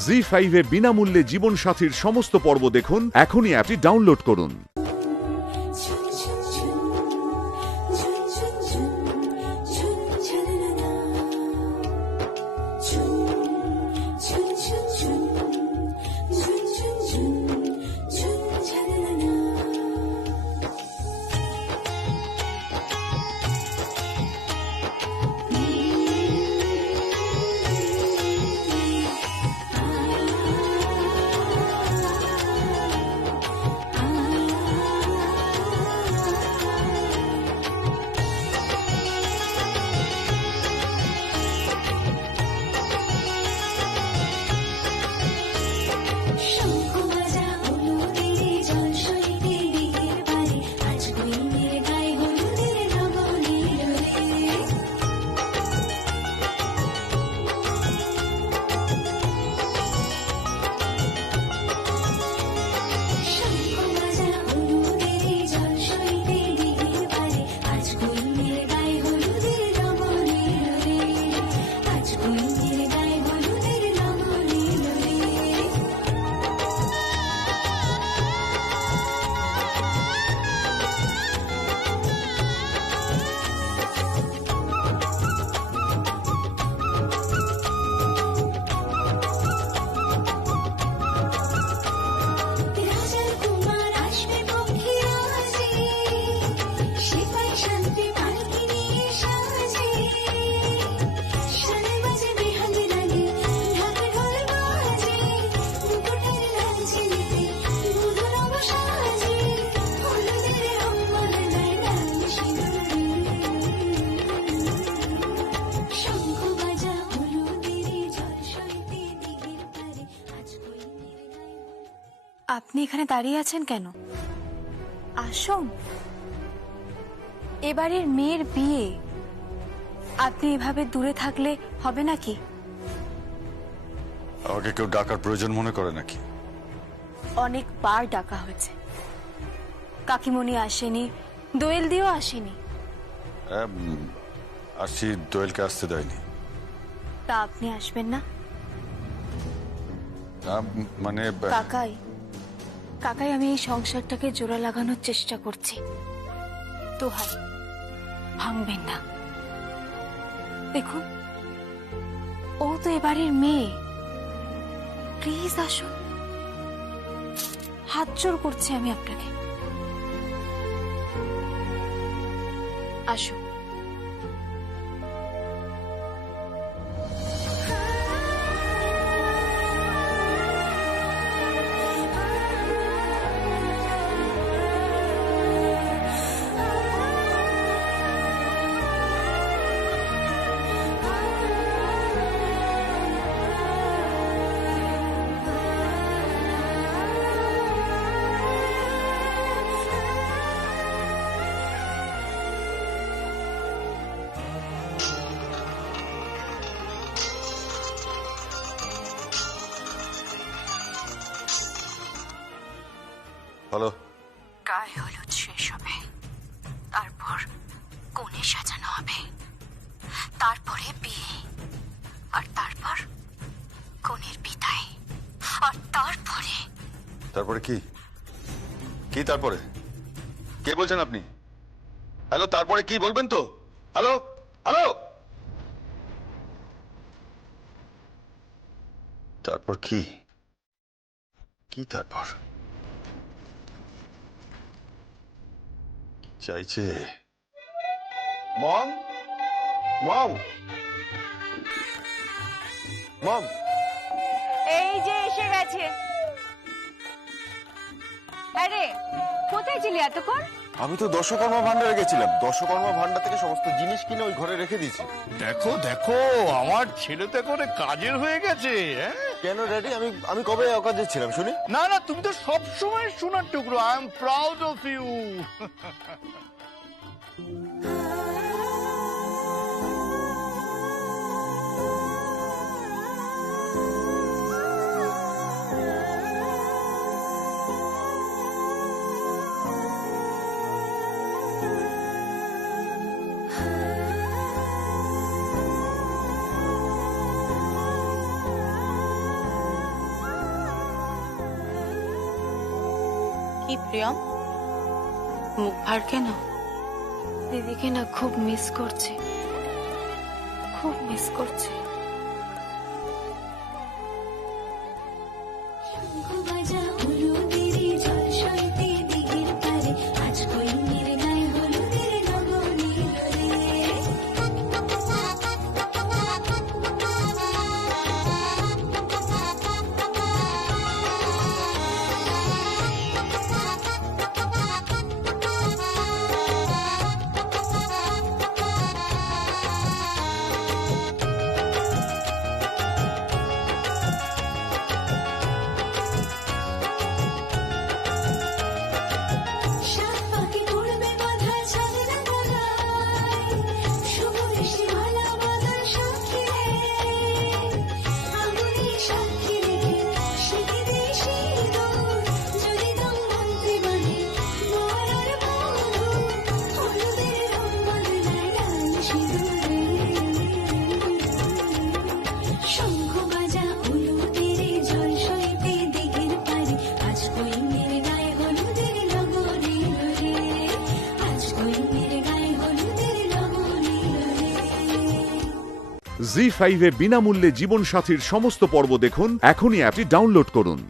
জি5 এ বিনামূল্যে জীবনসাথীর সমস্ত পর্ব দেখুন। এখনই অ্যাপটি ডাউনলোড করুন। আপনি এখানে দাঁড়িয়ে আছেন কেন? আসুন, এবারের মেয়ের বিয়ে। আপনি এভাবে দূরে থাকলে হবে নাকি? আমাকে কেউ ডাকার প্রয়োজন মনে করে নাকি? অনেকবার ডাকা হয়েছে, কাকিমণি আসেনি, দোয়েল দিও আসেনি। আসছি, দোয়েলকে আসতে দেয়নি। তা আপনি আসবেন না? মানে কাকাই কাকাই আমি এই সংসারটাকে জোড়া লাগানোর চেষ্টা করছি, দোহাই ভাঙবেন না। দেখুন, ও তো এবারের মেয়ে, প্লিজ আসুন, হাত জোড় করছি আমি আপনাকে, আসুন। হ্যালো, গায়ে হলুদ শেষ হবে, তারপর কনে সাজানো হবে, তারপরে বিয়ে, আর তারপর কনের বিদায়, আর তারপরে কি? কি তারপরে? কে বলছেন আপনি? হ্যালো, তারপরে কি বলবেন তো? হ্যালো হ্যালো, তারপর কি? কি তারপর চাইছে? মম, মম, মম, এই যে এসে গেছে। আরে কোথায় ছিলি এতক্ষণ? আমি তো দশকর্মা ভান্ডারে গেছিলাম। দশকর্মা ভান্ডার থেকে সমস্ত জিনিস কিনে ওই ঘরে রেখে দিয়েছি। দেখো দেখো, আমার ছেলেতে করে কাজের হয়ে গেছে। কেন ড্যাডি? আমি কবে অকাজে ছিলাম শুনি? না না, তুমি তো সবসময় সোনার টুকরো। I am proud of you. কি প্রিয়ম, মুখ ভার কেন? দিদিকে না খুব মিস করছে, খুব মিস করছে। জি5 এ বিনামূল্যে জীবনসাথীর সমস্ত পর্ব দেখুন এখনই অ্যাপটি ডাউনলোড করুন।